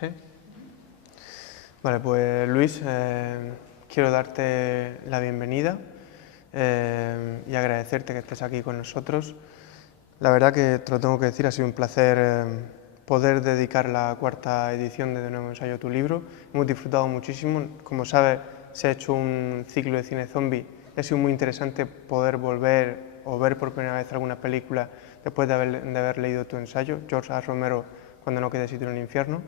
¿Sí? Vale, pues Luis, quiero darte la bienvenida y agradecerte que estés aquí con nosotros. La verdad que te lo tengo que decir, ha sido un placer poder dedicar la cuarta edición de nuevo ensayo a tu libro. Hemos disfrutado muchísimo. Como sabes, se ha hecho un ciclo de cine zombie. Ha sido muy interesante poder volver o ver por primera vez alguna película después de haber leído tu ensayo, George A. Romero, Cuando no quede sitio en el infierno.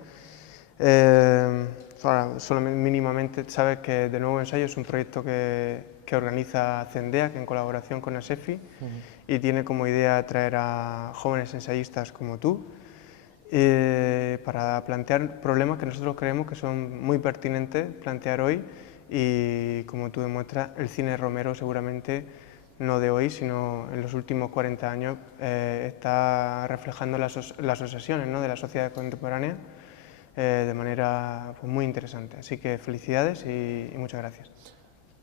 Solo mínimamente sabes que De Nuevo Ensayo es un proyecto que organiza Zendeac en colaboración con ASEFI y tiene como idea traer a jóvenes ensayistas como tú para plantear problemas que nosotros creemos que son muy pertinentes plantear hoy y, como tú demuestras, el cine Romero seguramente no de hoy, sino en los últimos 40 años está reflejando las obsesiones, ¿no?, de la sociedad contemporánea de manera pues, muy interesante. Así que felicidades y muchas gracias.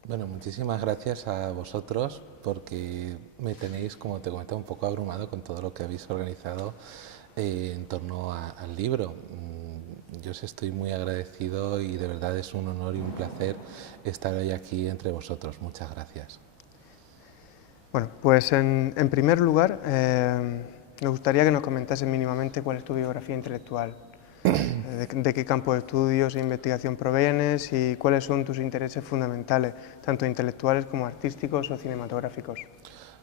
Bueno, muchísimas gracias a vosotros porque me tenéis, como te comentaba, un poco abrumado con todo lo que habéis organizado en torno al libro. Yo os estoy muy agradecido y de verdad es un honor y un placer estar hoy aquí entre vosotros. Muchas gracias. Bueno, pues en primer lugar, me gustaría que nos comentases mínimamente cuál es tu biografía intelectual, de qué campo de estudios e investigación provienes y cuáles son tus intereses fundamentales, tanto intelectuales como artísticos o cinematográficos.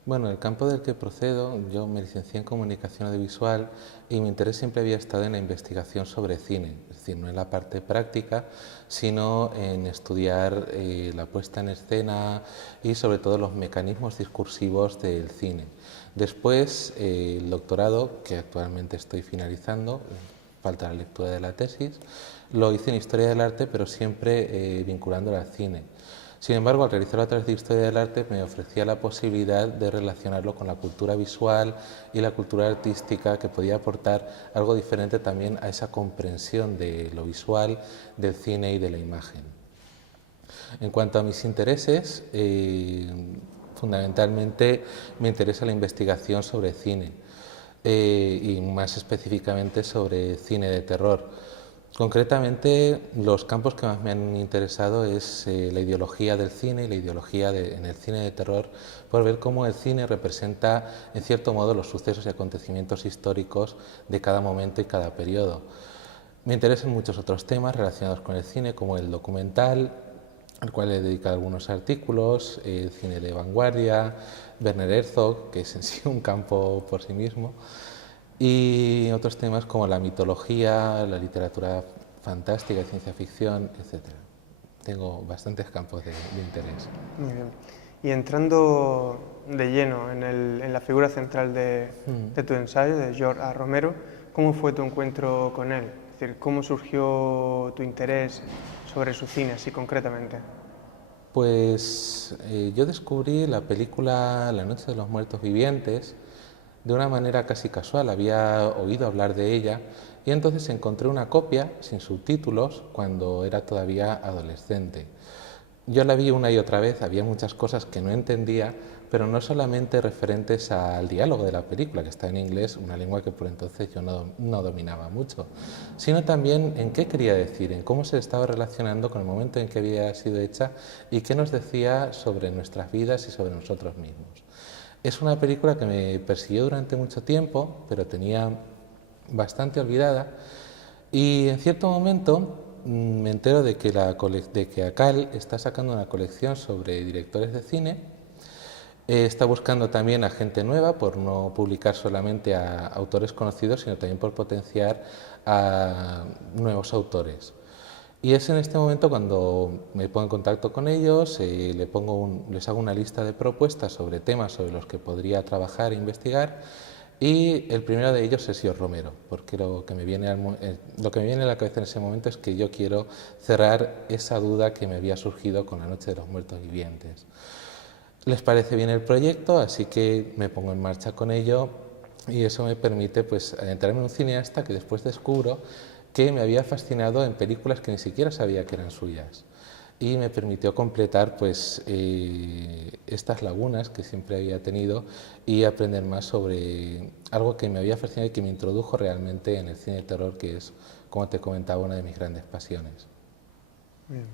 Bueno, el campo del que procedo, yo me licencié en comunicación audiovisual y mi interés siempre había estado en la investigación sobre cine, es decir, no en la parte práctica, sino en estudiar la puesta en escena y sobre todo los mecanismos discursivos del cine. Después, el doctorado, que actualmente estoy finalizando, falta la lectura de la tesis, lo hice en Historia del Arte, pero siempre vinculándolo al cine. Sin embargo, al realizarlo a través de Historia del Arte me ofrecía la posibilidad de relacionarlo con la cultura visual y la cultura artística, que podía aportar algo diferente también a esa comprensión de lo visual, del cine y de la imagen. En cuanto a mis intereses, fundamentalmente me interesa la investigación sobre cine y más específicamente sobre cine de terror. Concretamente, los campos que más me han interesado es la ideología del cine y la ideología en el cine de terror, por ver cómo el cine representa, en cierto modo, los sucesos y acontecimientos históricos de cada momento y cada periodo. Me interesan muchos otros temas relacionados con el cine, como el documental, al cual he dedicado algunos artículos, el cine de vanguardia, Werner Herzog, que es en sí un campo por sí mismo, y otros temas como la mitología, la literatura fantástica, ciencia ficción, etc. Tengo bastantes campos de interés. Muy bien. Y entrando de lleno en la figura central de tu ensayo, de George A. Romero, ¿cómo fue tu encuentro con él? Es decir, ¿cómo surgió tu interés sobre su cine, así concretamente? Pues yo descubrí la película La Noche de los Muertos Vivientes de una manera casi casual. Había oído hablar de ella y entonces encontré una copia sin subtítulos cuando era todavía adolescente. Yo la vi una y otra vez, había muchas cosas que no entendía, pero no solamente referentes al diálogo de la película, que está en inglés, una lengua que por entonces yo no dominaba mucho, sino también en qué quería decir, en cómo se estaba relacionando con el momento en que había sido hecha y qué nos decía sobre nuestras vidas y sobre nosotros mismos. Es una película que me persiguió durante mucho tiempo, pero tenía bastante olvidada, y en cierto momento me entero de que ACAL está sacando una colección sobre directores de cine. Está buscando también a gente nueva, por no publicar solamente a autores conocidos, sino también por potenciar a nuevos autores. Y es en este momento cuando me pongo en contacto con ellos, les hago una lista de propuestas sobre temas sobre los que podría trabajar e investigar, y el primero de ellos es George Romero, porque lo que me viene a la cabeza en ese momento es que yo quiero cerrar esa duda que me había surgido con La Noche de los Muertos Vivientes. Les parece bien el proyecto, así que me pongo en marcha con ello, y eso me permite pues adentrarme en un cineasta que después descubro que me había fascinado en películas que ni siquiera sabía que eran suyas, y me permitió completar pues estas lagunas que siempre había tenido y aprender más sobre algo que me había fascinado y que me introdujo realmente en el cine de terror, que es, como te comentaba, una de mis grandes pasiones. Bien.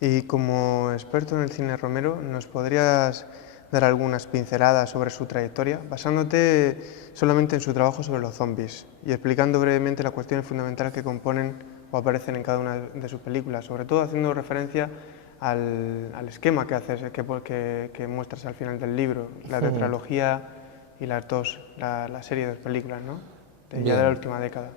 Y como experto en el cine Romero, ¿nos podrías dar algunas pinceladas sobre su trayectoria, basándote solamente en su trabajo sobre los zombies y explicando brevemente las cuestiones fundamentales que componen o aparecen en cada una de sus películas, sobre todo haciendo referencia al esquema que haces, que muestras al final del libro, la tetralogía y la serie de películas, ¿no? Ya de la Bien, última década.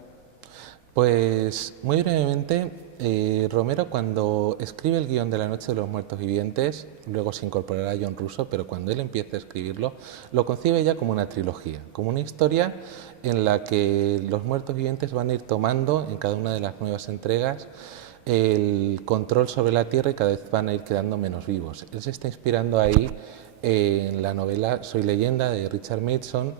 pues muy brevemente, Romero cuando escribe el guión de La Noche de los Muertos Vivientes, luego se incorporará John Russo, pero cuando él empieza a escribirlo, lo concibe ya como una trilogía, como una historia en la que los muertos vivientes van a ir tomando en cada una de las nuevas entregas el control sobre la Tierra y cada vez van a ir quedando menos vivos. Él se está inspirando ahí en la novela Soy Leyenda de Richard Matheson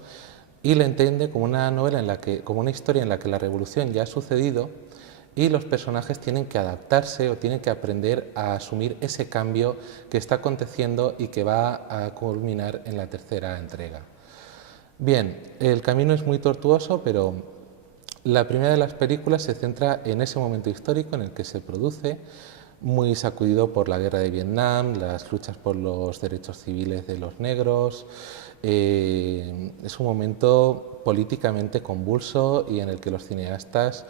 y la entiende como una novela como una historia en la que la revolución ya ha sucedido y los personajes tienen que adaptarse o tienen que aprender a asumir ese cambio que está aconteciendo y que va a culminar en la tercera entrega. Bien, el camino es muy tortuoso, pero la primera de las películas se centra en ese momento histórico en el que se produce, muy sacudido por la guerra de Vietnam, las luchas por los derechos civiles de los negros. Es un momento políticamente convulso y en el que los cineastas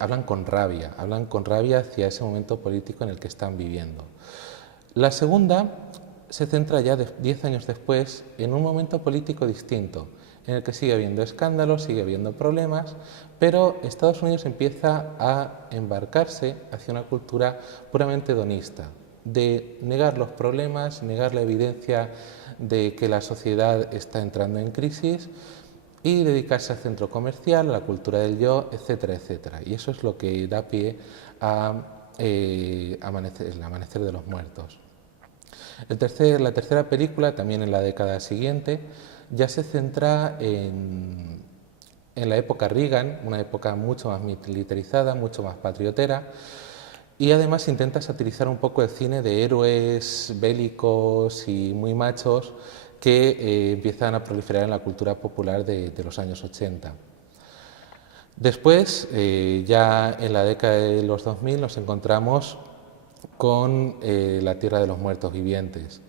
hablan con rabia hacia ese momento político en el que están viviendo. La segunda se centra ya 10 años después en un momento político distinto, en el que sigue habiendo escándalos, sigue habiendo problemas, pero Estados Unidos empieza a embarcarse hacia una cultura puramente hedonista, de negar los problemas, negar la evidencia de que la sociedad está entrando en crisis y dedicarse al centro comercial, a la cultura del yo, etcétera, etcétera. Y eso es lo que da pie a el Amanecer de los Muertos. La tercera película, también en la década siguiente, ya se centra en la época Reagan, una época mucho más militarizada, mucho más patriotera, y además intenta satirizar un poco el cine de héroes bélicos y muy machos que empiezan a proliferar en la cultura popular de los años 80. Después, ya en la década de los 2000, nos encontramos con La Tierra de los Muertos Vivientes.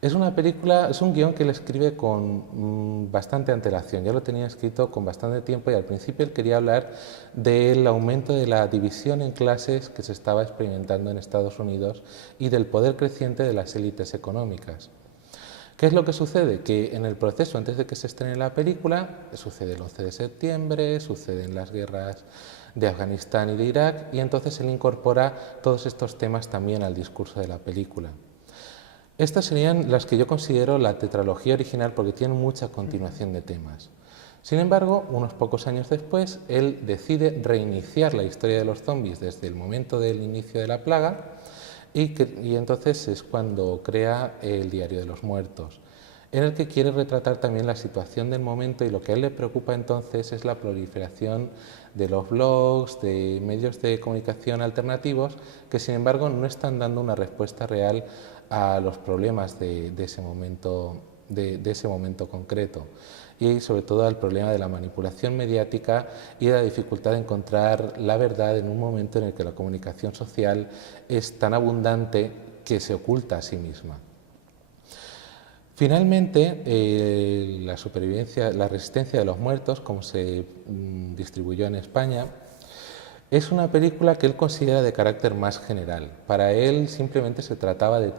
Es una película, es un guión que él escribe con bastante antelación, ya lo tenía escrito con bastante tiempo y al principio él quería hablar del aumento de la división en clases que se estaba experimentando en Estados Unidos y del poder creciente de las élites económicas. ¿Qué es lo que sucede? Que en el proceso, antes de que se estrene la película, sucede el 11 de septiembre, suceden las guerras de Afganistán y de Irak, y entonces él incorpora todos estos temas también al discurso de la película. Estas serían las que yo considero la tetralogía original porque tienen mucha continuación de temas. Sin embargo, unos pocos años después, él decide reiniciar la historia de los zombies desde el momento del inicio de la plaga y entonces es cuando crea el Diario de los Muertos, en el que quiere retratar también la situación del momento y lo que a él le preocupa entonces es la proliferación de los blogs, de medios de comunicación alternativos que sin embargo no están dando una respuesta real a los problemas de ese momento concreto y sobre todo al problema de la manipulación mediática y de la dificultad de encontrar la verdad en un momento en el que la comunicación social es tan abundante que se oculta a sí misma. Finalmente, la resistencia de los muertos, como se distribuyó en España, es una película que él considera de carácter más general. Para él simplemente se trataba de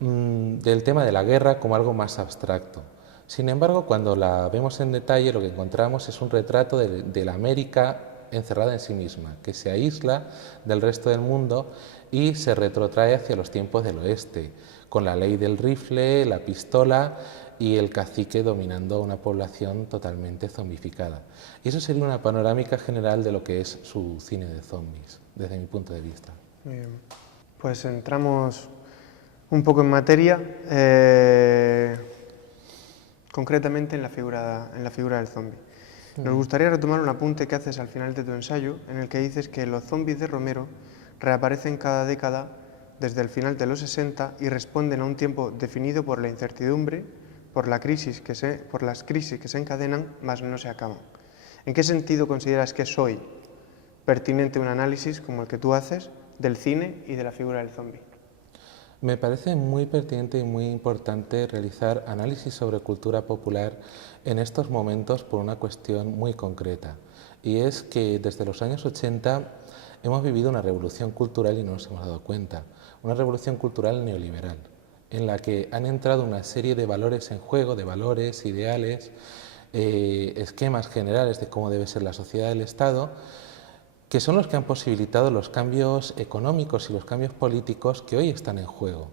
del tema de la guerra como algo más abstracto. Sin embargo, cuando la vemos en detalle, lo que encontramos es un retrato de la América encerrada en sí misma, que se aísla del resto del mundo y se retrotrae hacia los tiempos del oeste, con la ley del rifle, la pistola y el cacique dominando una población totalmente zombificada. Y eso sería una panorámica general de lo que es su cine de zombies, desde mi punto de vista. Bien. Pues entramos un poco en materia, concretamente en la figura del zombi. Nos gustaría retomar un apunte que haces al final de tu ensayo, en el que dices que los zombis de Romero reaparecen cada década desde el final de los 60 y responden a un tiempo definido por la incertidumbre, por las crisis que se encadenan, mas no se acaban. ¿En qué sentido consideras que es hoy pertinente un análisis como el que tú haces del cine y de la figura del zombi? Me parece muy pertinente y muy importante realizar análisis sobre cultura popular en estos momentos por una cuestión muy concreta, y es que desde los años 80 hemos vivido una revolución cultural y no nos hemos dado cuenta, una revolución cultural neoliberal, en la que han entrado una serie de valores en juego, de valores, ideales, esquemas generales de cómo debe ser la sociedad del Estado, que son los que han posibilitado los cambios económicos y los cambios políticos que hoy están en juego.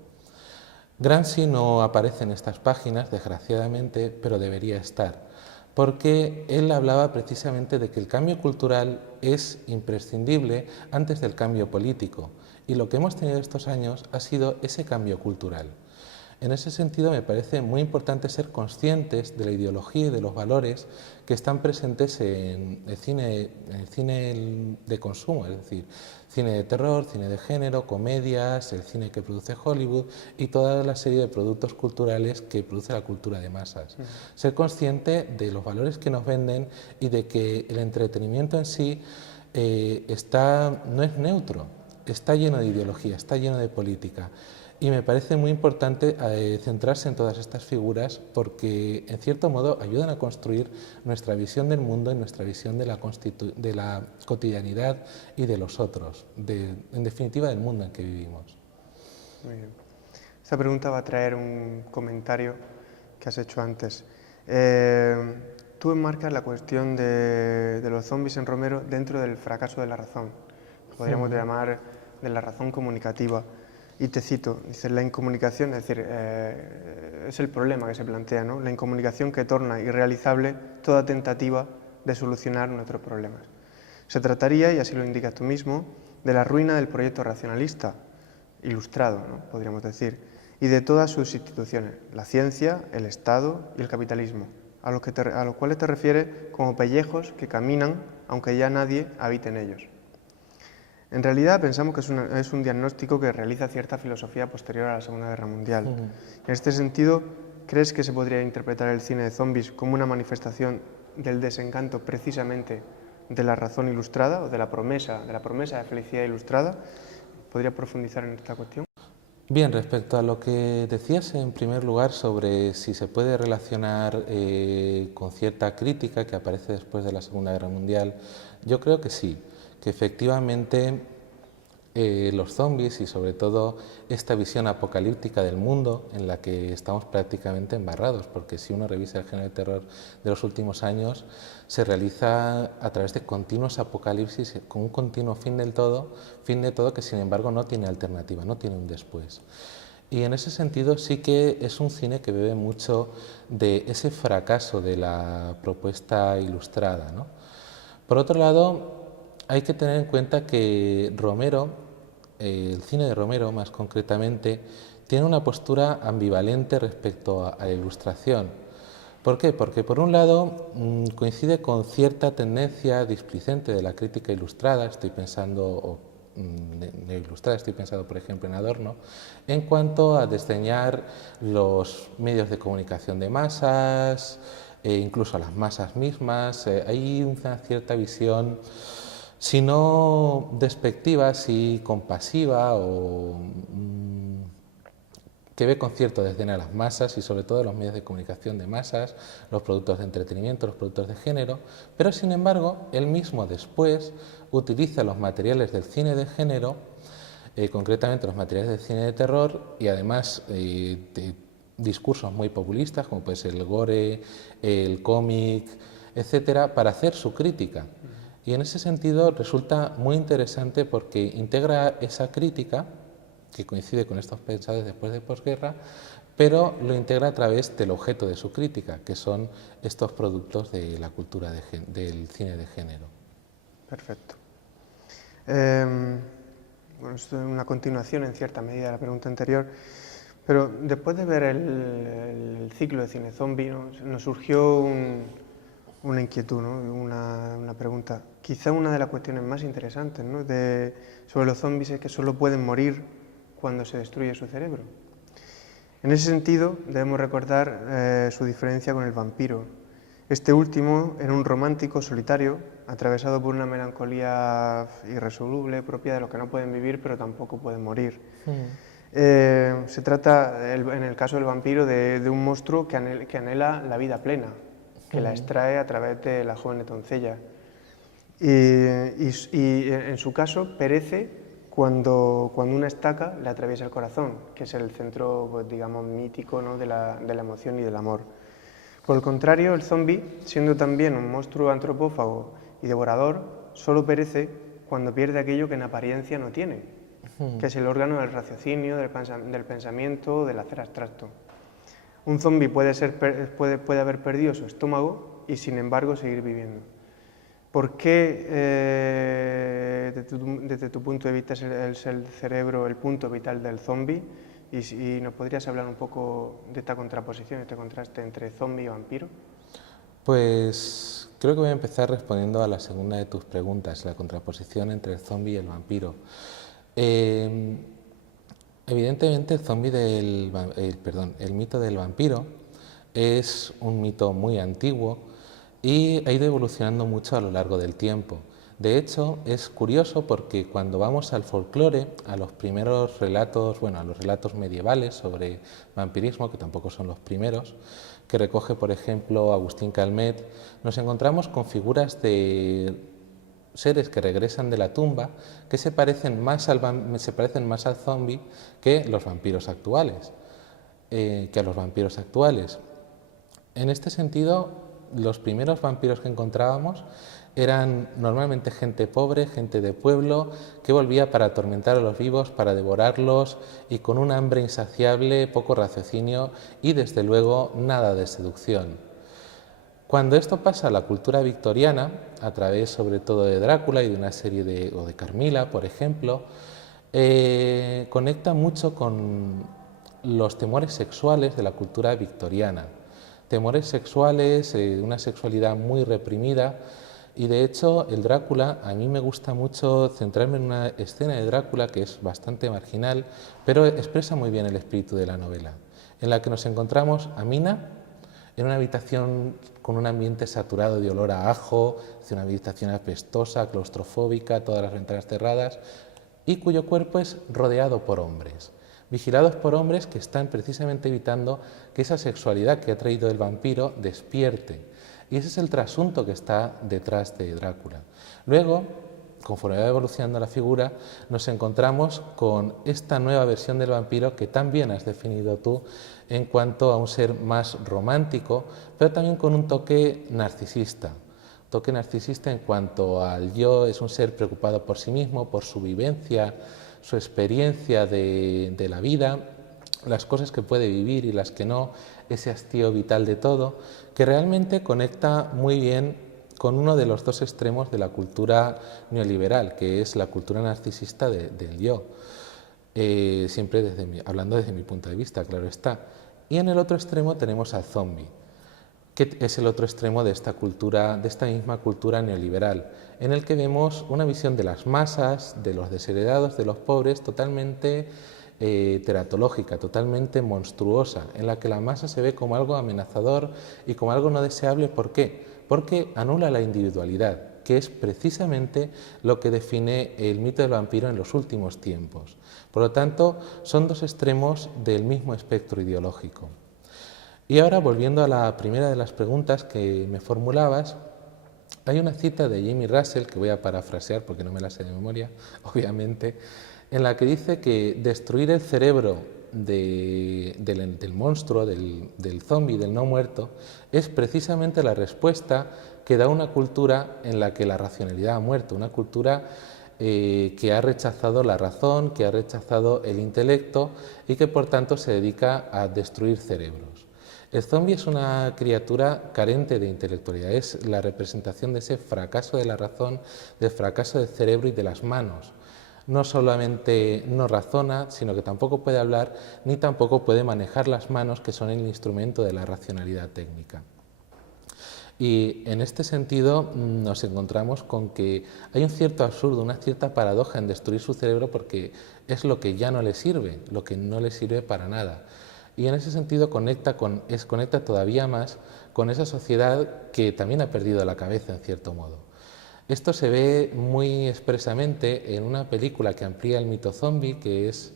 Gramsci no aparece en estas páginas, desgraciadamente, pero debería estar, porque él hablaba precisamente de que el cambio cultural es imprescindible antes del cambio político, y lo que hemos tenido estos años ha sido ese cambio cultural. En ese sentido, me parece muy importante ser conscientes de la ideología y de los valores que están presentes en el cine de consumo, es decir, cine de terror, cine de género, comedias, el cine que produce Hollywood y toda la serie de productos culturales que produce la cultura de masas. Ser consciente de los valores que nos venden y de que el entretenimiento en sí no es neutro, está lleno de ideología, está lleno de política. Y me parece muy importante centrarse en todas estas figuras porque, en cierto modo, ayudan a construir nuestra visión del mundo y nuestra visión de la cotidianidad y de los otros, en definitiva, del mundo en que vivimos. Muy bien. Esta pregunta va a traer un comentario que has hecho antes. Tú enmarcas la cuestión de los zombies en Romero dentro del fracaso de la razón, podríamos llamar de la razón comunicativa. Y te cito, dice, la incomunicación, es decir, es el problema que se plantea, ¿no? La incomunicación que torna irrealizable toda tentativa de solucionar nuestros problemas. Se trataría, y así lo indicas tú mismo, de la ruina del proyecto racionalista, ilustrado, ¿no? Podríamos decir, y de todas sus instituciones, la ciencia, el Estado y el capitalismo, a los cuales te refieres como pellejos que caminan, aunque ya nadie habite en ellos. En realidad pensamos que es un diagnóstico que realiza cierta filosofía posterior a la Segunda Guerra Mundial. En este sentido, ¿crees que se podría interpretar el cine de zombies como una manifestación del desencanto precisamente de la razón ilustrada o de la promesa de felicidad ilustrada? ¿Podría profundizar en esta cuestión? Bien, respecto a lo que decías en primer lugar sobre si se puede relacionar con cierta crítica que aparece después de la Segunda Guerra Mundial, yo creo que sí, que efectivamente los zombies y sobre todo esta visión apocalíptica del mundo en la que estamos prácticamente embarrados, porque si uno revisa el género de terror de los últimos años, se realiza a través de continuos apocalipsis con un continuo fin de todo que sin embargo no tiene alternativa, no tiene un después. Y en ese sentido sí que es un cine que bebe mucho de ese fracaso de la propuesta ilustrada, ¿no? Por otro lado, hay que tener en cuenta que Romero, el cine de Romero más concretamente, tiene una postura ambivalente respecto a la ilustración. ¿Por qué? Porque por un lado coincide con cierta tendencia displicente de la crítica ilustrada, estoy pensando por ejemplo en Adorno, en cuanto a desdeñar los medios de comunicación de masas, incluso a las masas mismas. Hay una cierta visión, si no despectiva, si compasiva o que ve con cierto desdén a las masas y sobre todo a los medios de comunicación de masas, los productos de entretenimiento, los productos de género, pero sin embargo él mismo después utiliza los materiales del cine de género, concretamente los materiales del cine de terror y además de discursos muy populistas como puede ser el gore, el cómic, etcétera, para hacer su crítica. Y en ese sentido resulta muy interesante porque integra esa crítica que coincide con estos pensadores después de posguerra, pero lo integra a través del objeto de su crítica, que son estos productos de la cultura del cine de género. Perfecto. Bueno, esto es una continuación en cierta medida de la pregunta anterior, pero después de ver el ciclo de cine zombie, ¿no? Nos surgió una inquietud, ¿no? Una pregunta. Quizá una de las cuestiones más interesantes, ¿no? sobre los zombies es que solo pueden morir cuando se destruye su cerebro. En ese sentido, debemos recordar su diferencia con el vampiro. Este último era un romántico solitario, atravesado por una melancolía irresoluble, propia de los que no pueden vivir, pero tampoco pueden morir. Se trata, en el caso del vampiro, de un monstruo que anhela la vida plena, que la extrae a través de la joven doncella. Y en su caso perece cuando una estaca le atraviesa el corazón, que es el centro, pues, digamos, mítico, ¿no?, de la emoción y del amor. Por el contrario, el zombi, siendo también un monstruo antropófago y devorador, solo perece cuando pierde aquello que en apariencia no tiene, que es el órgano del raciocinio, del pensamiento, del hacer abstracto. Un zombi puede haber perdido su estómago y sin embargo seguir viviendo. ¿Por qué, desde tu punto de vista, es el cerebro el punto vital del zombi? Y nos podrías hablar un poco de esta contraposición, este contraste entre zombi y vampiro. Pues creo que voy a empezar respondiendo a la segunda de tus preguntas, la contraposición entre el zombi y el vampiro. Evidentemente el mito del vampiro es un mito muy antiguo y ha ido evolucionando mucho a lo largo del tiempo. De hecho, es curioso porque cuando vamos al folclore, a los primeros relatos, a los relatos medievales sobre vampirismo, que tampoco son los primeros, que recoge, por ejemplo, Agustín Calmet, nos encontramos con figuras de seres que regresan de la tumba que se parecen más al zombi que los vampiros actuales, En este sentido, los primeros vampiros que encontrábamos eran normalmente gente pobre, gente de pueblo, que volvía para atormentar a los vivos, para devorarlos y con un hambre insaciable, poco raciocinio y desde luego nada de seducción. Cuando esto pasa a la cultura victoriana, a través sobre todo de Drácula y de una serie o de Carmila, por ejemplo, conecta mucho con los temores sexuales de la cultura victoriana. Temores sexuales, una sexualidad muy reprimida. Y de hecho, el Drácula, a mí me gusta mucho centrarme en una escena de Drácula que es bastante marginal, pero expresa muy bien el espíritu de la novela, en la que nos encontramos a Mina en una habitación con un ambiente saturado de olor a ajo, una habitación apestosa, claustrofóbica, todas las ventanas cerradas, y cuyo cuerpo es rodeado por hombres, vigilados por hombres que están precisamente evitando que esa sexualidad que ha traído el vampiro despierte. Y ese es el trasunto que está detrás de Drácula. Luego, conforme va evolucionando la figura, nos encontramos con esta nueva versión del vampiro que también has definido tú en cuanto a un ser más romántico, pero también con un toque narcisista. Toque narcisista en cuanto al yo, es un ser preocupado por sí mismo, por su vivencia, su experiencia de la vida, las cosas que puede vivir y las que no, ese hastío vital de todo, que realmente conecta muy bien con uno de los dos extremos de la cultura neoliberal, que es la cultura narcisista del yo. Siempre hablando desde mi punto de vista, claro está. Y en el otro extremo tenemos al zombi, que es el otro extremo de esta misma cultura neoliberal, en el que vemos una visión de las masas, de los desheredados, de los pobres, totalmente teratológica, totalmente monstruosa, en la que la masa se ve como algo amenazador y como algo no deseable. ¿Por qué? Porque anula la individualidad, que es precisamente lo que define el mito del vampiro en los últimos tiempos. Por lo tanto, son dos extremos del mismo espectro ideológico. Y ahora, volviendo a la primera de las preguntas que me formulabas, hay una cita de Jamie Russell, que voy a parafrasear porque no me la sé de memoria, obviamente, en la que dice que destruir el cerebro del monstruo, del zombi, del no muerto, es precisamente la respuesta que da una cultura en la que la racionalidad ha muerto, una cultura que ha rechazado la razón, que ha rechazado el intelecto y que por tanto se dedica a destruir cerebros. El zombi es una criatura carente de intelectualidad, es la representación de ese fracaso de la razón, del fracaso del cerebro y de las manos. No solamente no razona, sino que tampoco puede hablar ni tampoco puede manejar las manos, que son el instrumento de la racionalidad técnica. Y en este sentido nos encontramos con que hay un cierto absurdo, una cierta paradoja en destruir su cerebro porque es lo que ya no le sirve, lo que no le sirve para nada. Y en ese sentido conecta todavía más con esa sociedad que también ha perdido la cabeza en cierto modo. Esto se ve muy expresamente en una película que amplía el mito zombie, que es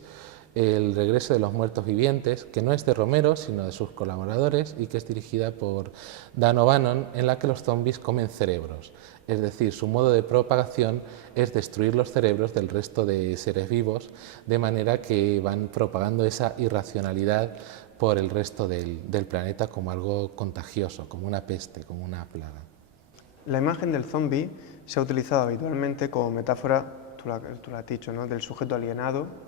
El regreso de los muertos vivientes, que no es de Romero, sino de sus colaboradores y que es dirigida por Dan O'Bannon, en la que los zombies comen cerebros. Es decir, su modo de propagación es destruir los cerebros del resto de seres vivos, de manera que van propagando esa irracionalidad por el resto del planeta como algo contagioso, como una peste, como una plaga. La imagen del zombie se ha utilizado habitualmente como metáfora, tú lo has dicho, ¿no?, del sujeto alienado,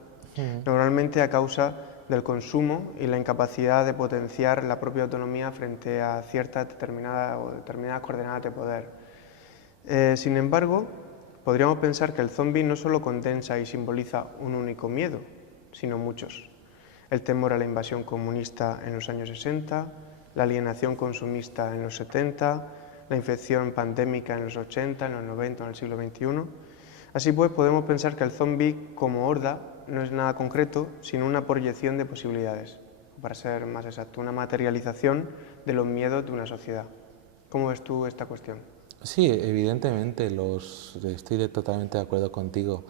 normalmente a causa del consumo y la incapacidad de potenciar la propia autonomía frente a ciertas determinadas coordenadas de poder. Sin embargo, podríamos pensar que el zombi no solo condensa y simboliza un único miedo, sino muchos. El temor a la invasión comunista en los años 60, la alienación consumista en los 70, la infección pandémica en los 80, en los 90, en el siglo XXI. Así pues, podemos pensar que el zombi como horda no es nada concreto, sino una proyección de posibilidades, para ser más exacto, una materialización de los miedos de una sociedad. ¿Cómo ves tú esta cuestión? Sí, evidentemente, estoy totalmente de acuerdo contigo.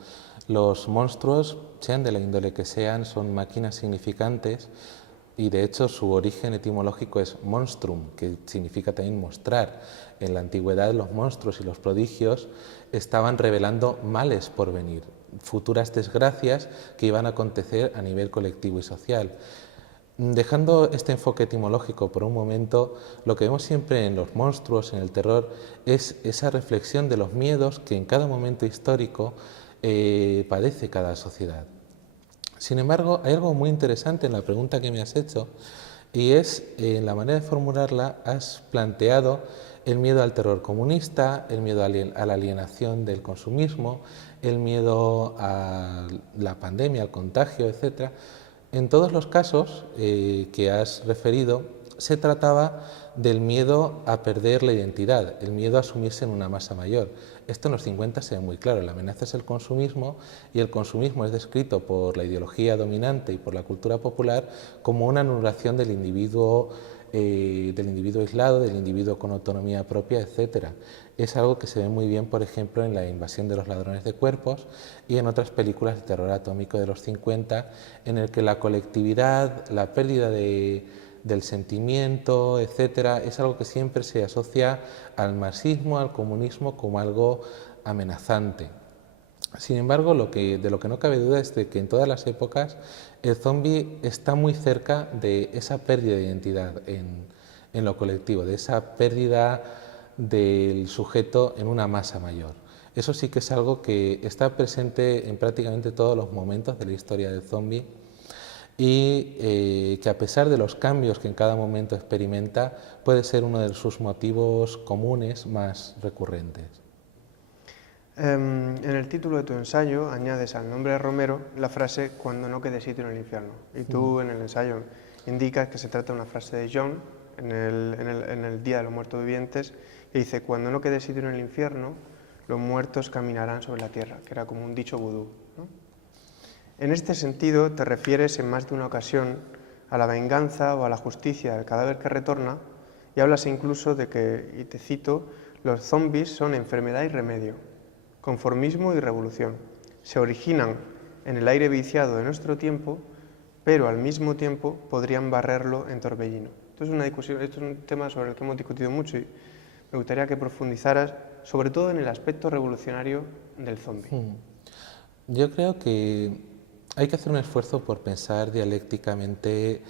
Los monstruos, sean de la índole que sean, son máquinas significantes y de hecho su origen etimológico es monstrum, que significa también mostrar. En la antigüedad los monstruos y los prodigios estaban revelando males por venir, futuras desgracias que iban a acontecer a nivel colectivo y social. Dejando este enfoque etimológico por un momento, lo que vemos siempre en los monstruos, en el terror, es esa reflexión de los miedos que en cada momento histórico padece cada sociedad. Sin embargo, hay algo muy interesante en la pregunta que me has hecho y es, en la manera de formularla, has planteado el miedo al terror comunista, el miedo a la alienación del consumismo, el miedo a la pandemia, al contagio, etc. En todos los casos que has referido, se trataba del miedo a perder la identidad, el miedo a sumirse en una masa mayor. Esto en los 50 se ve muy claro, la amenaza es el consumismo y el consumismo es descrito por la ideología dominante y por la cultura popular como una anulación del individuo aislado, del individuo con autonomía propia, etc. Es algo que se ve muy bien, por ejemplo, en La invasión de los ladrones de cuerpos y en otras películas de terror atómico de los 50, en el que la colectividad, la pérdida del sentimiento, etcétera, es algo que siempre se asocia al marxismo, al comunismo, como algo amenazante. Sin embargo, de lo que no cabe duda es de que en todas las épocas el zombi está muy cerca de esa pérdida de identidad en lo colectivo, de esa pérdida del sujeto en una masa mayor. Eso sí que es algo que está presente en prácticamente todos los momentos de la historia del zombi y que a pesar de los cambios que en cada momento experimenta, puede ser uno de sus motivos comunes más recurrentes. En el título de tu ensayo añades al nombre de Romero la frase «cuando no quede sitio en el infierno». Y tú en el ensayo indicas que se trata de una frase de John en el Día de los Muertos Vivientes, que dice «cuando no quede sitio en el infierno, los muertos caminarán sobre la tierra», que era como un dicho vudú, ¿no? En este sentido te refieres en más de una ocasión a la venganza o a la justicia del cadáver que retorna y hablas incluso de que, y te cito, los zombies son enfermedad y remedio, conformismo y revolución. Se originan en el aire viciado de nuestro tiempo, pero al mismo tiempo podrían barrerlo en torbellino. Esto es un tema sobre el que hemos discutido mucho y me gustaría que profundizaras sobre todo en el aspecto revolucionario del zombi. Yo creo que hay que hacer un esfuerzo por pensar dialécticamente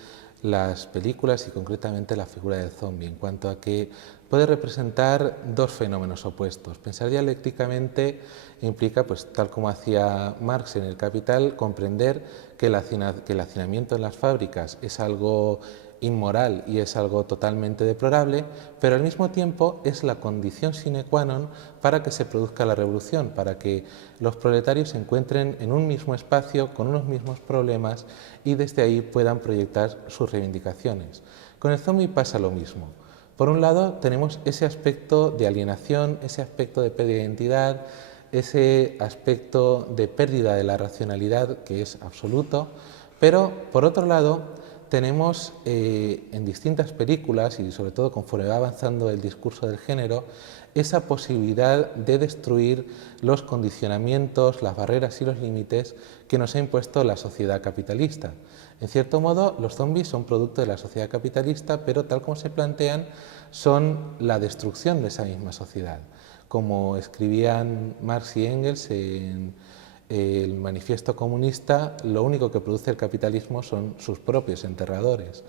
las películas y concretamente la figura del zombi, en cuanto a que puede representar dos fenómenos opuestos. Pensar dialécticamente implica, pues, tal como hacía Marx en El Capital, comprender que el hacinamiento en las fábricas es algo inmoral y es algo totalmente deplorable, pero al mismo tiempo es la condición sine qua non para que se produzca la revolución, para que los proletarios se encuentren en un mismo espacio con unos mismos problemas y desde ahí puedan proyectar sus reivindicaciones. Con el zombi pasa lo mismo. Por un lado, tenemos ese aspecto de alienación, ese aspecto de pérdida de identidad, ese aspecto de pérdida de la racionalidad que es absoluto, pero por otro lado tenemos en distintas películas y sobre todo conforme va avanzando el discurso del género esa posibilidad de destruir los condicionamientos, las barreras y los límites que nos ha impuesto la sociedad capitalista. En cierto modo, los zombies son producto de la sociedad capitalista, pero tal como se plantean, son la destrucción de esa misma sociedad. Como escribían Marx y Engels en el Manifiesto Comunista, lo único que produce el capitalismo son sus propios enterradores.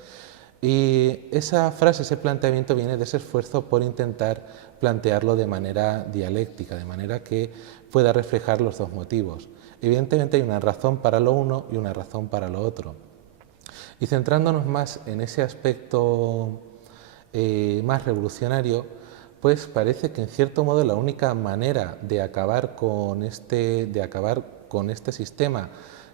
Y esa frase, ese planteamiento viene de ese esfuerzo por intentar plantearlo de manera dialéctica, de manera que pueda reflejar los dos motivos. Evidentemente hay una razón para lo uno y una razón para lo otro. Y centrándonos más en ese aspecto más revolucionario, pues parece que en cierto modo la única manera de acabar con este sistema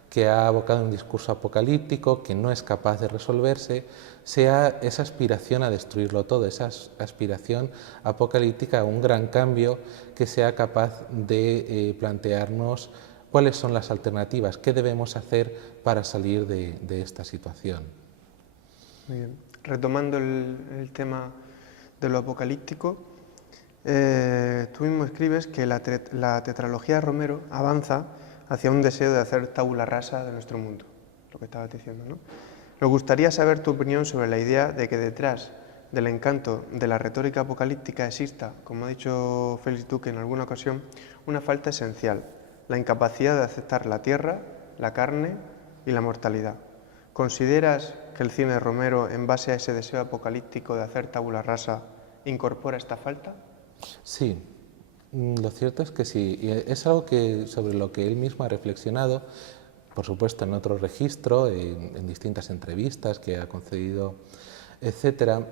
que ha abocado un discurso apocalíptico, que no es capaz de resolverse, sea esa aspiración a destruirlo todo, esa aspiración apocalíptica a un gran cambio que sea capaz de plantearnos cuáles son las alternativas, qué debemos hacer para salir de esta situación. Muy bien. Retomando el tema de lo apocalíptico, tú mismo escribes que la tetralogía de Romero avanza hacia un deseo de hacer tabula rasa de nuestro mundo, lo que estabas diciendo, ¿no? Nos gustaría saber tu opinión sobre la idea de que detrás del encanto de la retórica apocalíptica exista, como ha dicho Félix Duque en alguna ocasión, una falta esencial, la incapacidad de aceptar la tierra, la carne y la mortalidad. ¿Consideras que el cine de Romero, en base a ese deseo apocalíptico de hacer tabula rasa, incorpora esta falta? Sí, lo cierto es que sí, y es algo sobre lo que él mismo ha reflexionado, por supuesto en otro registro, en distintas entrevistas que ha concedido, etcétera,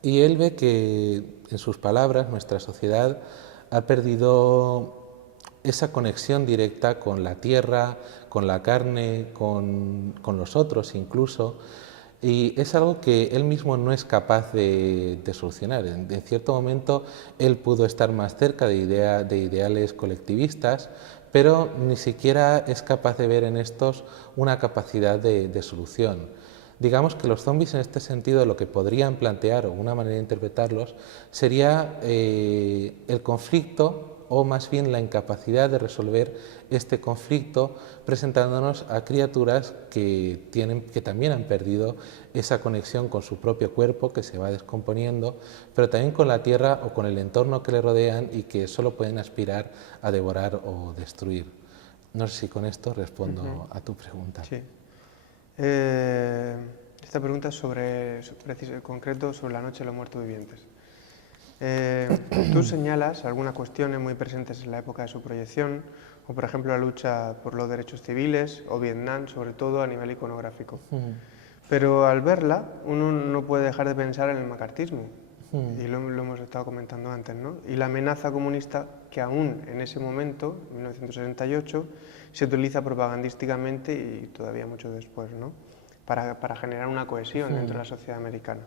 y él ve que, en sus palabras, nuestra sociedad ha perdido esa conexión directa con la tierra, con la carne, con los otros incluso, y es algo que él mismo no es capaz de solucionar. En cierto momento él pudo estar más cerca de ideales colectivistas, pero ni siquiera es capaz de ver en estos una capacidad de solución. Digamos que los zombies en este sentido lo que podrían plantear, o una manera de interpretarlos, sería el conflicto o más bien la incapacidad de resolver este conflicto presentándonos a criaturas que también han perdido esa conexión con su propio cuerpo, que se va descomponiendo, pero también con la tierra o con el entorno que le rodean y que solo pueden aspirar a devorar o destruir. No sé si con esto respondo a tu pregunta. Sí. Esta pregunta es en concreto sobre la noche de los muertos vivientes. Tú señalas algunas cuestiones muy presentes en la época de su proyección, como por ejemplo la lucha por los derechos civiles o Vietnam, sobre todo a nivel iconográfico. Pero al verla, uno no puede dejar de pensar en el macartismo, y lo hemos estado comentando antes, ¿no? Y la amenaza comunista que aún en ese momento, 1968, se utiliza propagandísticamente y todavía mucho después, ¿no? Para generar una cohesión dentro de la sociedad americana.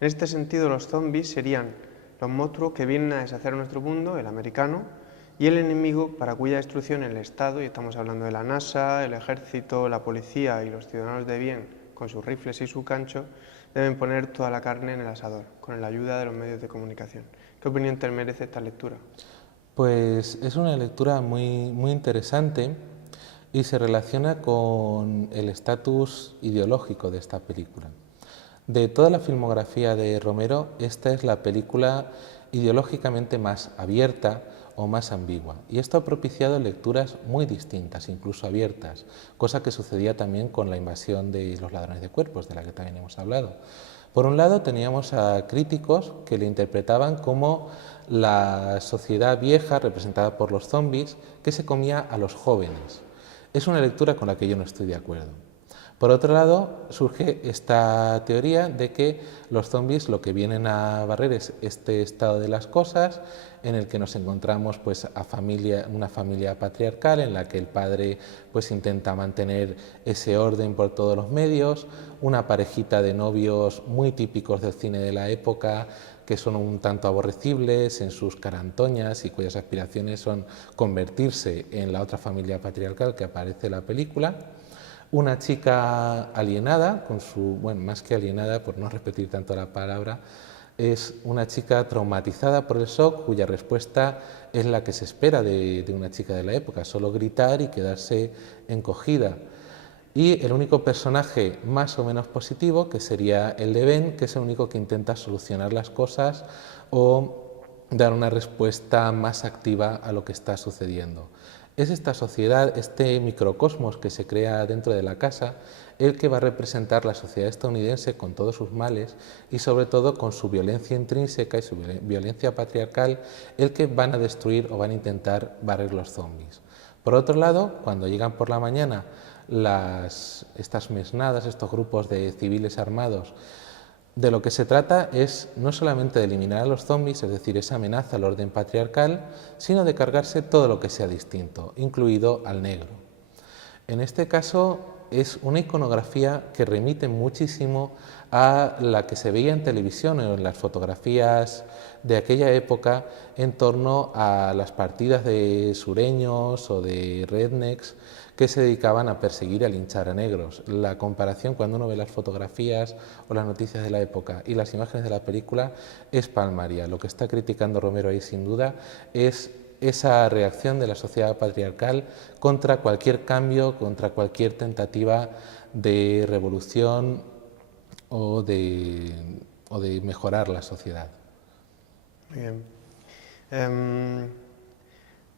En este sentido, los zombies serían los monstruos que vienen a deshacer nuestro mundo, el americano, y el enemigo para cuya destrucción el Estado, y estamos hablando de la NASA, el ejército, la policía y los ciudadanos de bien, con sus rifles y su cancho, deben poner toda la carne en el asador, con la ayuda de los medios de comunicación. ¿Qué opinión te merece esta lectura? Pues es una lectura muy, muy interesante y se relaciona con el estatus ideológico de esta película. De toda la filmografía de Romero, esta es la película ideológicamente más abierta o más ambigua. Y esto ha propiciado lecturas muy distintas, incluso abiertas, cosa que sucedía también con la invasión de los ladrones de cuerpos, de la que también hemos hablado. Por un lado teníamos a críticos que le interpretaban como la sociedad vieja, representada por los zombies, que se comía a los jóvenes. Es una lectura con la que yo no estoy de acuerdo. Por otro lado, surge esta teoría de que los zombies lo que vienen a barrer es este estado de las cosas en el que nos encontramos pues, una familia patriarcal en la que el padre pues, intenta mantener ese orden por todos los medios, una parejita de novios muy típicos del cine de la época que son un tanto aborrecibles en sus carantoñas y cuyas aspiraciones son convertirse en la otra familia patriarcal que aparece en la película. Una chica alienada, bueno, más que alienada, por no repetir tanto la palabra, es una chica traumatizada por el shock, cuya respuesta es la que se espera de una chica de la época, solo gritar y quedarse encogida. Y el único personaje más o menos positivo, que sería el de Ben, que es el único que intenta solucionar las cosas o dar una respuesta más activa a lo que está sucediendo. Es esta sociedad, este microcosmos que se crea dentro de la casa, el que va a representar la sociedad estadounidense con todos sus males y sobre todo con su violencia intrínseca y su violencia patriarcal, el que van a destruir o van a intentar barrer los zombies. Por otro lado, cuando llegan por la mañana estas mesnadas, estos grupos de civiles armados, de lo que se trata es no solamente de eliminar a los zombies, es decir, esa amenaza al orden patriarcal, sino de cargarse todo lo que sea distinto, incluido al negro. En este caso es una iconografía que remite muchísimo a la que se veía en televisión o en las fotografías de aquella época en torno a las partidas de sureños o de rednecks que se dedicaban a perseguir y a linchar a negros. La comparación cuando uno ve las fotografías o las noticias de la época y las imágenes de la película es palmaria. Lo que está criticando Romero ahí sin duda es esa reacción de la sociedad patriarcal contra cualquier cambio, contra cualquier tentativa de revolución o de mejorar la sociedad. Muy bien.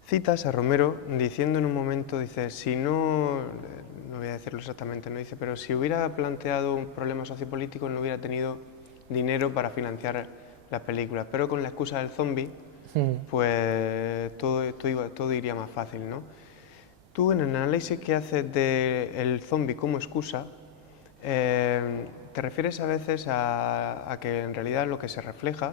Citas a Romero diciendo en un momento, dice, si no voy a decirlo exactamente, no dice, pero si hubiera planteado un problema sociopolítico no hubiera tenido dinero para financiar las películas, pero con la excusa del zombie, pues todo iría más fácil, ¿no? Tú en el análisis que haces del zombie como excusa, te refieres a veces a que en realidad lo que se refleja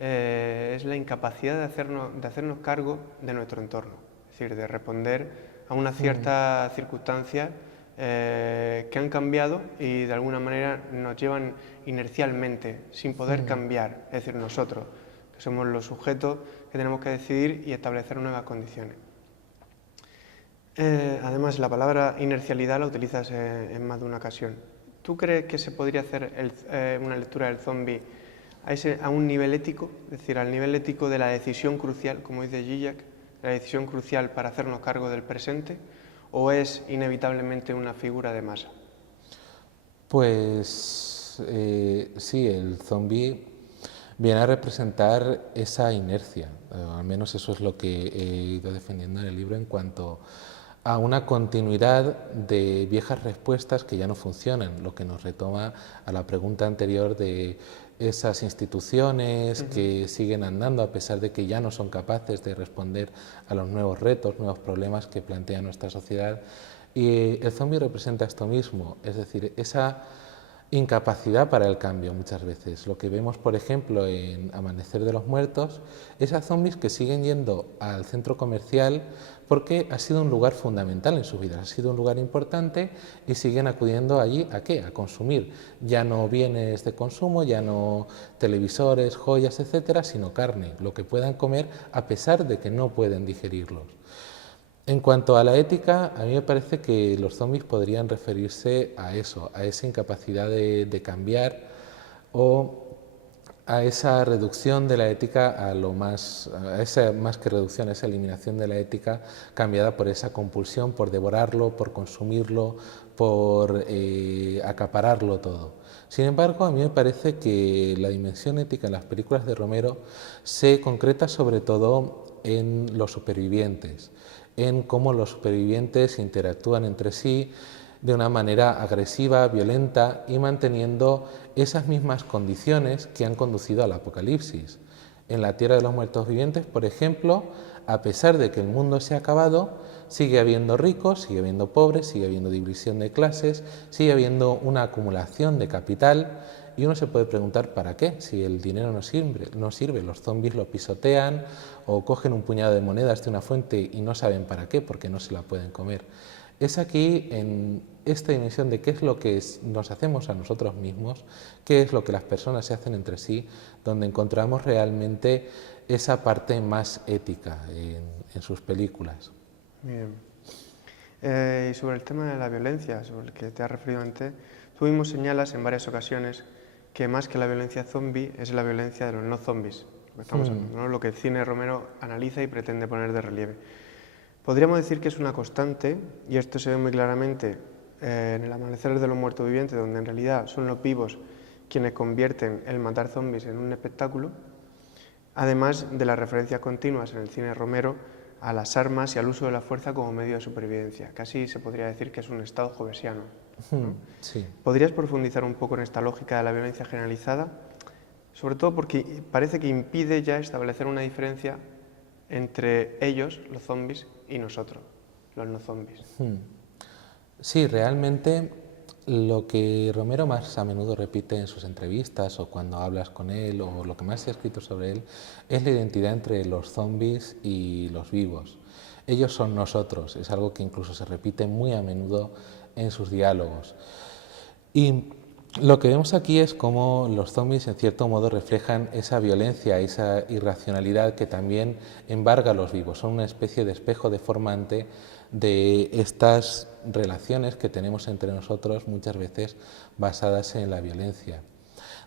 es la incapacidad de hacernos cargo de nuestro entorno, es decir, de responder a una cierta circunstancias que han cambiado y de alguna manera nos llevan inercialmente, sin poder cambiar, es decir, nosotros, que somos los sujetos que tenemos que decidir y establecer nuevas condiciones. Además, la palabra inercialidad la utilizas en más de una ocasión. ¿Tú crees que se podría hacer una lectura del zombie a un nivel ético, es decir, al nivel ético de la decisión crucial, como dice Zizek, la decisión crucial para hacernos cargo del presente, o es inevitablemente una figura de masa? Pues sí, el zombie viene a representar esa inercia, al menos eso es lo que he ido defendiendo en el libro en cuanto a una continuidad de viejas respuestas que ya no funcionan, lo que nos retoma a la pregunta anterior de esas instituciones que siguen andando a pesar de que ya no son capaces de responder a los nuevos retos, nuevos problemas que plantea nuestra sociedad. Y el zombie representa esto mismo, es decir, esa incapacidad para el cambio muchas veces. Lo que vemos, por ejemplo, en Amanecer de los Muertos, es a zombies que siguen yendo al centro comercial porque ha sido un lugar fundamental en su vida, ha sido un lugar importante y siguen acudiendo allí ¿a qué? A consumir. Ya no bienes de consumo, ya no televisores, joyas, etcétera, sino carne, lo que puedan comer a pesar de que no pueden digerirlos. En cuanto a la ética, a mí me parece que los zombies podrían referirse a eso, a esa incapacidad de cambiar o a esa reducción de la ética a esa más que reducción, a esa eliminación de la ética cambiada por esa compulsión, por devorarlo, por consumirlo, por acapararlo todo. Sin embargo, a mí me parece que la dimensión ética en las películas de Romero se concreta sobre todo en los supervivientes, en cómo los supervivientes interactúan entre sí de una manera agresiva, violenta y manteniendo esas mismas condiciones que han conducido al apocalipsis. En la Tierra de los Muertos Vivientes, por ejemplo, a pesar de que el mundo se ha acabado, sigue habiendo ricos, sigue habiendo pobres, sigue habiendo división de clases, sigue habiendo una acumulación de capital, y uno se puede preguntar ¿para qué? Si el dinero no sirve, los zombies lo pisotean o cogen un puñado de monedas de una fuente y no saben para qué, porque no se la pueden comer. Es aquí, en esta dimensión de qué es lo que nos hacemos a nosotros mismos, qué es lo que las personas se hacen entre sí, donde encontramos realmente esa parte más ética en sus películas. Bien. Y sobre el tema de la violencia, sobre el que te has referido antes, tú mismo señalas en varias ocasiones que más que la violencia zombie es la violencia de los no zombies. Estamos hablando, ¿no? Lo que el cine Romero analiza y pretende poner de relieve. Podríamos decir que es una constante, y esto se ve muy claramente en El amanecer de los muertos vivientes, donde en realidad son los vivos quienes convierten el matar zombies en un espectáculo, además de las referencias continuas en el cine Romero a las armas y al uso de la fuerza como medio de supervivencia. Casi se podría decir que es un estado hobbesiano, ¿no? Sí. ¿Podrías profundizar un poco en esta lógica de la violencia generalizada? Sobre todo porque parece que impide ya establecer una diferencia entre ellos, los zombies, y nosotros, los no zombies. Sí, realmente lo que Romero más a menudo repite en sus entrevistas o cuando hablas con él o lo que más se ha escrito sobre él es la identidad entre los zombies y los vivos. Ellos son nosotros, es algo que incluso se repite muy a menudo en sus diálogos. Y lo que vemos aquí es cómo los zombies en cierto modo reflejan esa violencia, esa irracionalidad que también embarga a los vivos. Son una especie de espejo deformante de estas relaciones que tenemos entre nosotros muchas veces basadas en la violencia.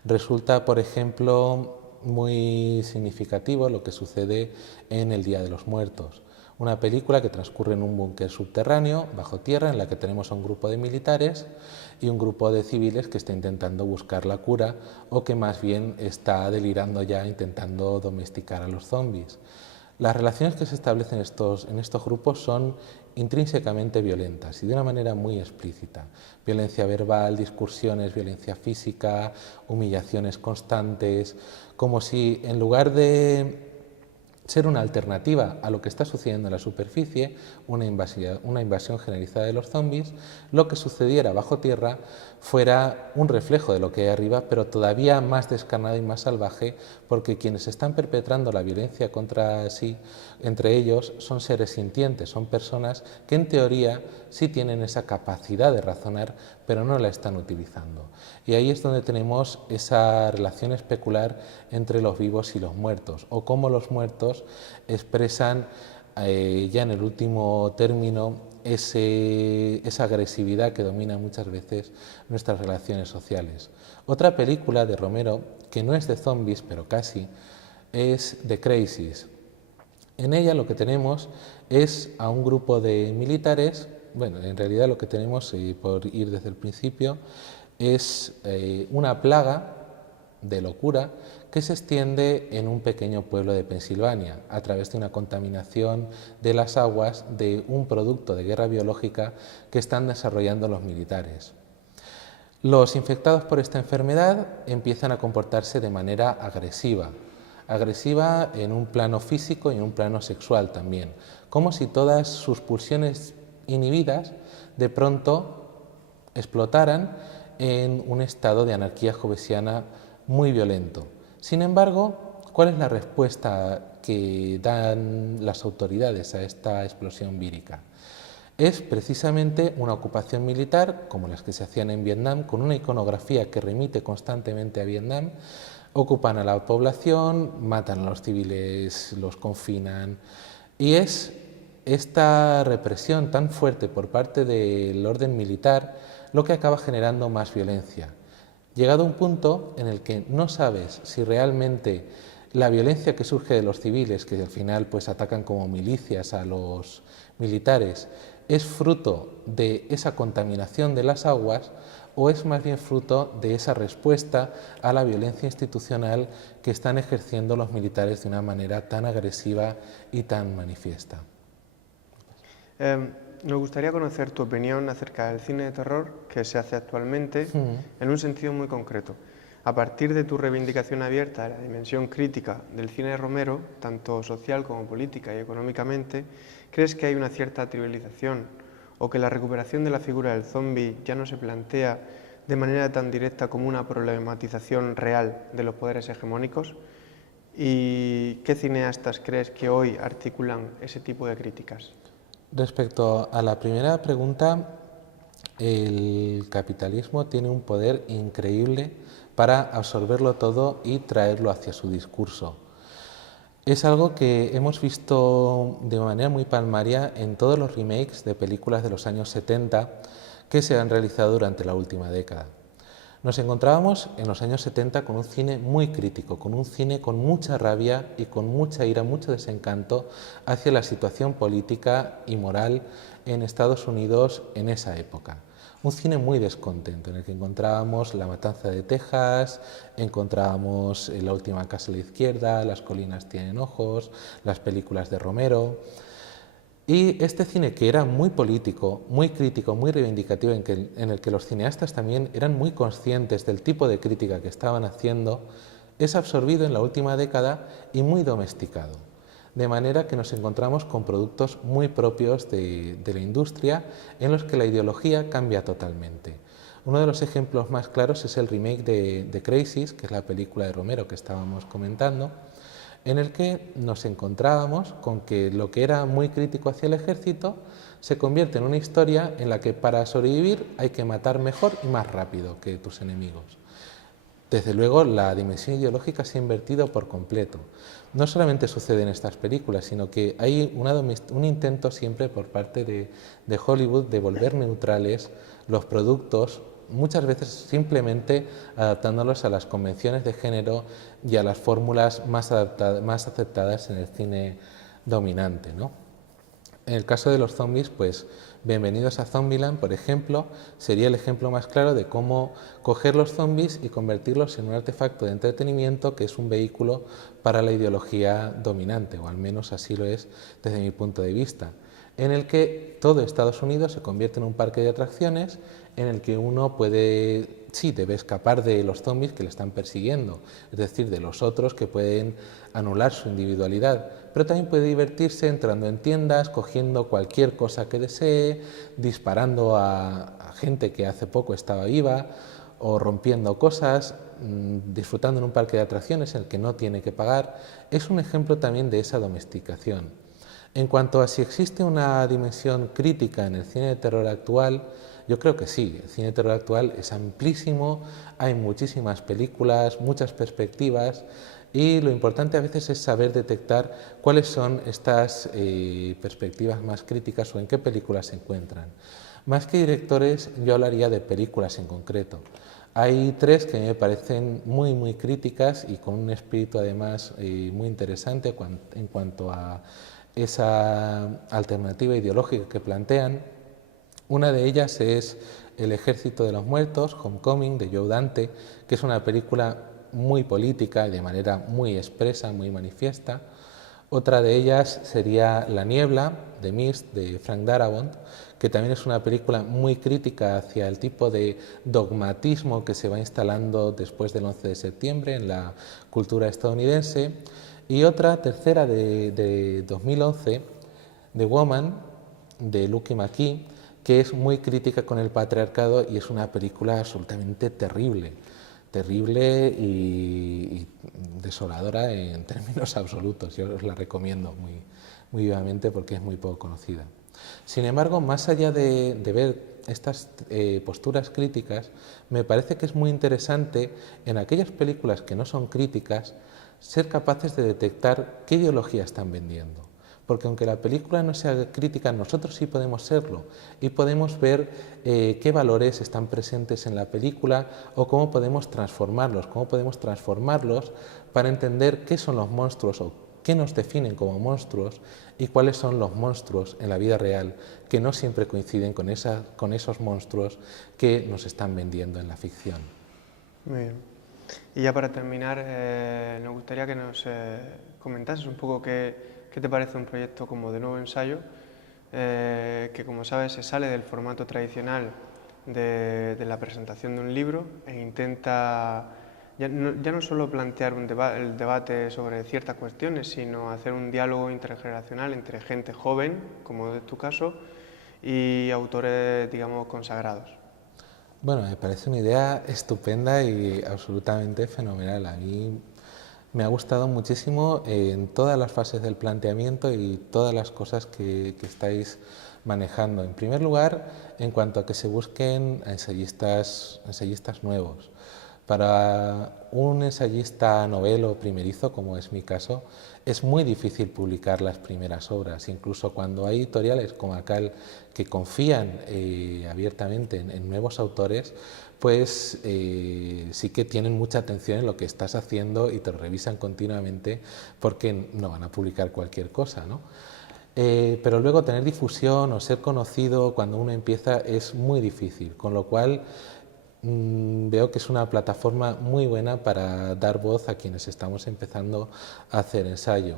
Resulta, por ejemplo, muy significativo lo que sucede en El Día de los Muertos, una película que transcurre en un búnker subterráneo, bajo tierra, en la que tenemos a un grupo de militares y un grupo de civiles que está intentando buscar la cura o que más bien está delirando ya intentando domesticar a los zombies. Las relaciones que se establecen en estos grupos son intrínsecamente violentas y de una manera muy explícita. Violencia verbal, discusiones, violencia física, humillaciones constantes, como si en lugar de ser una alternativa a lo que está sucediendo en la superficie, una invasión generalizada de los zombies, lo que sucediera bajo tierra fuera un reflejo de lo que hay arriba, pero todavía más descarnado y más salvaje, porque quienes están perpetrando la violencia contra sí, entre ellos, son seres sintientes, son personas que en teoría sí tienen esa capacidad de razonar, pero no la están utilizando. Y ahí es donde tenemos esa relación especular entre los vivos y los muertos, o cómo los muertos expresan ya en el último término esa agresividad que domina muchas veces nuestras relaciones sociales. Otra película de Romero, que no es de zombies, pero casi, es The Crazies. En ella lo que tenemos es a un grupo de militares, bueno, en realidad lo que tenemos, por ir desde el principio, es una plaga de locura que se extiende en un pequeño pueblo de Pensilvania a través de una contaminación de las aguas de un producto de guerra biológica que están desarrollando los militares. Los infectados por esta enfermedad empiezan a comportarse de manera agresiva en un plano físico y en un plano sexual también, como si todas sus pulsiones inhibidas de pronto explotaran en un estado de anarquía hobbesiana muy violento. Sin embargo, ¿cuál es la respuesta que dan las autoridades a esta explosión vírica? Es precisamente una ocupación militar, como las que se hacían en Vietnam, con una iconografía que remite constantemente a Vietnam. Ocupan a la población, matan a los civiles, los confinan, y es esta represión tan fuerte por parte del orden militar lo que acaba generando más violencia. Llegado a un punto en el que no sabes si realmente la violencia que surge de los civiles, que al final pues atacan como milicias a los militares, es fruto de esa contaminación de las aguas o es más bien fruto de esa respuesta a la violencia institucional que están ejerciendo los militares de una manera tan agresiva y tan manifiesta. Nos gustaría conocer tu opinión acerca del cine de terror que se hace actualmente en un sentido muy concreto. A partir de tu reivindicación abierta de la dimensión crítica del cine de Romero, tanto social como política y económicamente, ¿crees que hay una cierta trivialización o que la recuperación de la figura del zombi ya no se plantea de manera tan directa como una problematización real de los poderes hegemónicos? ¿Y qué cineastas crees que hoy articulan ese tipo de críticas? Respecto a la primera pregunta, el capitalismo tiene un poder increíble para absorberlo todo y traerlo hacia su discurso. Es algo que hemos visto de manera muy palmaria en todos los remakes de películas de los años 70 que se han realizado durante la última década. Nos encontrábamos en los años 70 con un cine muy crítico, con un cine con mucha rabia y con mucha ira, mucho desencanto hacia la situación política y moral en Estados Unidos en esa época. Un cine muy descontento, en el que encontrábamos La matanza de Texas, encontrábamos La última casa a la izquierda, Las colinas tienen ojos, las películas de Romero. Y este cine, que era muy político, muy crítico, muy reivindicativo, en el que los cineastas también eran muy conscientes del tipo de crítica que estaban haciendo, es absorbido en la última década y muy domesticado. De manera que nos encontramos con productos muy propios de la industria en los que la ideología cambia totalmente. Uno de los ejemplos más claros es el remake de Crisis, que es la película de Romero que estábamos comentando, en el que nos encontrábamos con que lo que era muy crítico hacia el ejército se convierte en una historia en la que para sobrevivir hay que matar mejor y más rápido que tus enemigos. Desde luego, la dimensión ideológica se ha invertido por completo. No solamente sucede en estas películas, sino que hay un intento siempre por parte de Hollywood de volver neutrales los productos, muchas veces simplemente adaptándolos a las convenciones de género y a las fórmulas más aceptadas en el cine dominante, ¿no? En el caso de los zombies, pues Bienvenidos a Zombieland, por ejemplo, sería el ejemplo más claro de cómo coger los zombies y convertirlos en un artefacto de entretenimiento que es un vehículo para la ideología dominante, o al menos así lo es desde mi punto de vista, en el que todo Estados Unidos se convierte en un parque de atracciones en el que uno puede, sí, debe escapar de los zombies que le están persiguiendo, es decir, de los otros que pueden anular su individualidad, pero también puede divertirse entrando en tiendas, cogiendo cualquier cosa que desee, disparando a gente que hace poco estaba viva o rompiendo cosas, disfrutando en un parque de atracciones en el que no tiene que pagar. Es un ejemplo también de esa domesticación. En cuanto a si existe una dimensión crítica en el cine de terror actual, yo creo que sí. El cine de terror actual es amplísimo, hay muchísimas películas, muchas perspectivas, y lo importante a veces es saber detectar cuáles son estas perspectivas más críticas o en qué películas se encuentran. Más que directores, yo hablaría de películas en concreto. Hay tres que me parecen muy críticas y con un espíritu además muy interesante en cuanto a esa alternativa ideológica que plantean. Una de ellas es El ejército de los muertos, Homecoming, de Joe Dante, que es una película muy política y de manera muy expresa, muy manifiesta. Otra de ellas sería La niebla, de Mist, de Frank Darabont, que también es una película muy crítica hacia el tipo de dogmatismo que se va instalando después del 11 de septiembre en la cultura estadounidense. Y otra, tercera, de 2011, The Woman, de Lucky McKee, que es muy crítica con el patriarcado y es una película absolutamente terrible y desoladora en términos absolutos. Yo os la recomiendo muy vivamente porque es muy poco conocida. Sin embargo, más allá de ver estas posturas críticas, me parece que es muy interesante en aquellas películas que no son críticas ser capaces de detectar qué ideología están vendiendo. Porque aunque la película no sea crítica, nosotros sí podemos serlo y podemos ver qué valores están presentes en la película o cómo podemos transformarlos para entender qué son los monstruos o qué nos definen como monstruos y cuáles son los monstruos en la vida real que no siempre coinciden con esos monstruos que nos están vendiendo en la ficción. Muy bien. Y ya para terminar, nos gustaría que nos comentases un poco qué te parece un proyecto como De Nuevo Ensayo, que como sabes se sale del formato tradicional de la presentación de un libro e intenta ya no solo plantear el debate sobre ciertas cuestiones, sino hacer un diálogo intergeneracional entre gente joven, como es tu caso, y autores, digamos, consagrados. Bueno, me parece una idea estupenda y absolutamente fenomenal. A mí me ha gustado muchísimo en todas las fases del planteamiento y todas las cosas que estáis manejando. En primer lugar, en cuanto a que se busquen ensayistas nuevos. Para un ensayista novelo primerizo, como es mi caso, es muy difícil publicar las primeras obras. Incluso cuando hay editoriales como Acal que confían abiertamente en nuevos autores, pues sí que tienen mucha atención en lo que estás haciendo y te lo revisan continuamente porque no van a publicar cualquier cosa, ¿no? Pero luego tener difusión o ser conocido cuando uno empieza es muy difícil, con lo cual veo que es una plataforma muy buena para dar voz a quienes estamos empezando a hacer ensayo.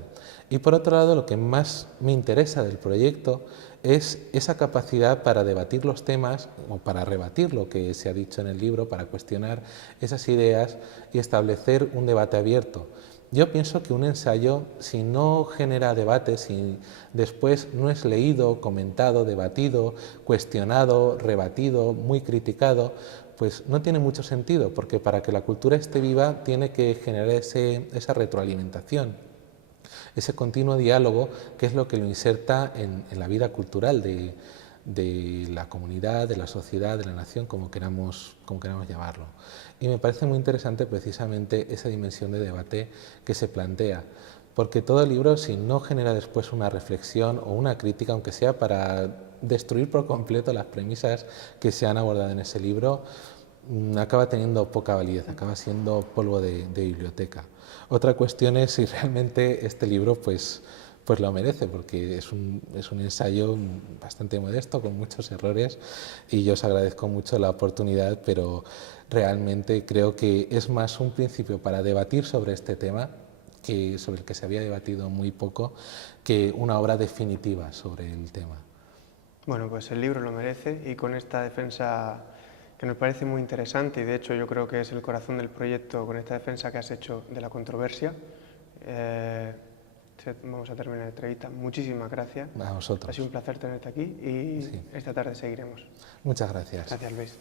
Y por otro lado, lo que más me interesa del proyecto es esa capacidad para debatir los temas o para rebatir lo que se ha dicho en el libro, para cuestionar esas ideas y establecer un debate abierto. Yo pienso que un ensayo, si no genera debate, si después no es leído, comentado, debatido, cuestionado, rebatido, muy criticado, pues no tiene mucho sentido, porque para que la cultura esté viva tiene que generar esa retroalimentación, ese continuo diálogo, que es lo que lo inserta en la vida cultural de la comunidad, de la sociedad, de la nación, como queramos llamarlo. Y me parece muy interesante precisamente esa dimensión de debate que se plantea, porque todo el libro, si no genera después una reflexión o una crítica, aunque sea para destruir por completo las premisas que se han abordado en ese libro, acaba teniendo poca validez, acaba siendo polvo de biblioteca. Otra cuestión es si realmente este libro pues lo merece, porque es un ensayo bastante modesto, con muchos errores, y yo os agradezco mucho la oportunidad, pero realmente creo que es más un principio para debatir sobre este tema, sobre el que se había debatido muy poco, que una obra definitiva sobre el tema. Bueno, pues el libro lo merece, y con esta defensa que nos parece muy interesante, y de hecho yo creo que es el corazón del proyecto, con esta defensa que has hecho de la controversia, vamos a terminar la entrevista. Muchísimas gracias. A vosotros. Ha sido un placer tenerte aquí y sí. esta tarde seguiremos. Muchas gracias. Gracias, Luis.